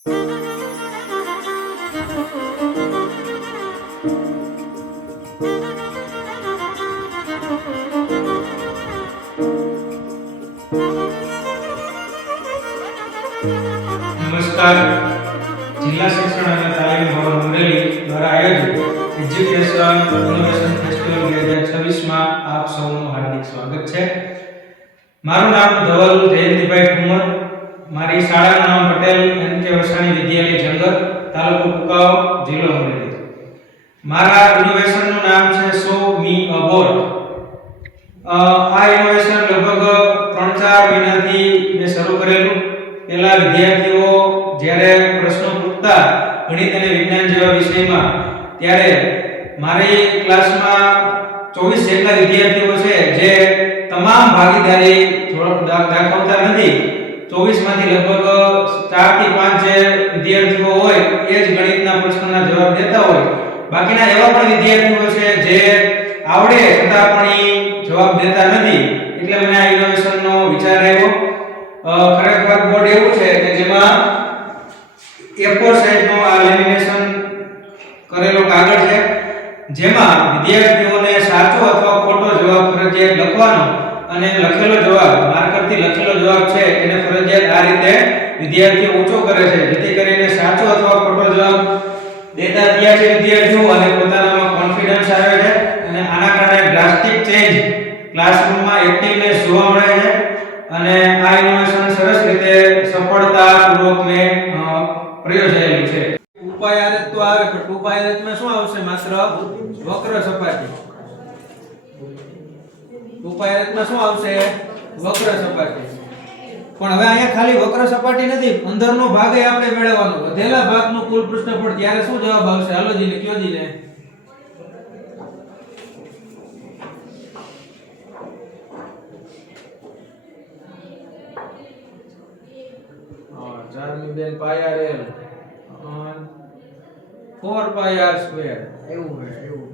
નમસ્કાર. જિલ્લા શિક્ષણ અને તાલીમ ભવન અમરેલી દ્વારા આયોજિત એજ્યુકેશન ઇનોવેશન ફેસ્ટિવલ 2026 માં આપ સૌનું હાર્દિક સ્વાગત છે. મારું નામ ધવલ જયંતિભાઈ ઠુમર. મારી શાળાનું નામ પટેલ એન.કે. વસાણી વિદ્યાલય જંગર, તાલુકો કુકાવ, જિલ્લો અમરેલી. મારા ઇનોવેશનનું નામ છે સો મી અ બોટ. આ ઇનોવેશન લગભગ 3-4 મહિનાથી મેં શરૂ કરેલું. પેલા વિદ્યાર્થીઓ જ્યારે પ્રશ્નો પૂછતા ગણિત અને વિજ્ઞાન જેવા વિષયમાં, ત્યારે મારી ક્લાસમાં 24 જેટલા વિદ્યાર્થીઓ છે જે તમામ ભાગીદારી દાખવતા નથી. 24 માંથી લગભગ 4 થી 5 જે વિદ્યાર્થીઓ હોય એ જ ગણિતના પ્રશ્નોના જવાબ દેતા હોય. બાકીના એવા પણ વિદ્યાર્થીઓ છે જે આવડે છતાં પણ જવાબ દેતા નથી. એટલે મને આ ઇનોવેશનનો વિચાર આવ્યો. ખરેખર બોર્ડ એવું છે કે જેમાં A4 સાઈઝનો આ લેમિનેશન કરેલો કાગળ છે, જેમાં વિદ્યાર્થીઓને સાચો અથવા ખોટો જવાબ ફરજિયાત લખવાનો અને લખેલો જવાબ, માર્કરથી લખેલો જવાબ છે એને ફરજિયાત આ રીતે વિદ્યાર્થીઓ ઊંચો કરે છે, જેથી કરીને સાચો અથવા ખોટો જવાબ દેતા થયા છે વિદ્યાર્થીઓ અને પોતાનામાં કોન્ફિડન્સ આવે છે. અને આના કારણે ડ્રાસ્ટિક ચેન્જ ક્લાસરૂમમાં એક્ટિવનેસ જોવા મળે છે. અને આ ઇનોવેશન સરસ રીતે સફળતાપૂર્વક મેં પ્રયોજાયેલું છે. ઉપાય આરેખ તો આવે, પણ ઉપાય આરેખમાં શું આવશે? માત્ર વક્ર સપાટી. ઉપાય આરેખમાં શું આવશે? વક્ર સપાટી. પણ હવે અહીંયા ખાલી વક્ર સપાટી નથી, અંદરનો ભાગ આપણે મેળવવાનો. વધેલા ભાગનું કુલ પૃષ્ઠફળ, ત્યારે શું જવાબ આવશે? હાલો જીને કયો જીને. 4 પાઈ આર એલ 4 પાઈ આર સ્ક્વેર એવું.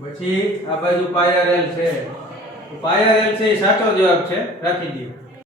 પછી આ બાજુ પાઈ આર એલ છે. પાઈ આર એલ છે એ સાચો જવાબ છે, રાખી દઈએ.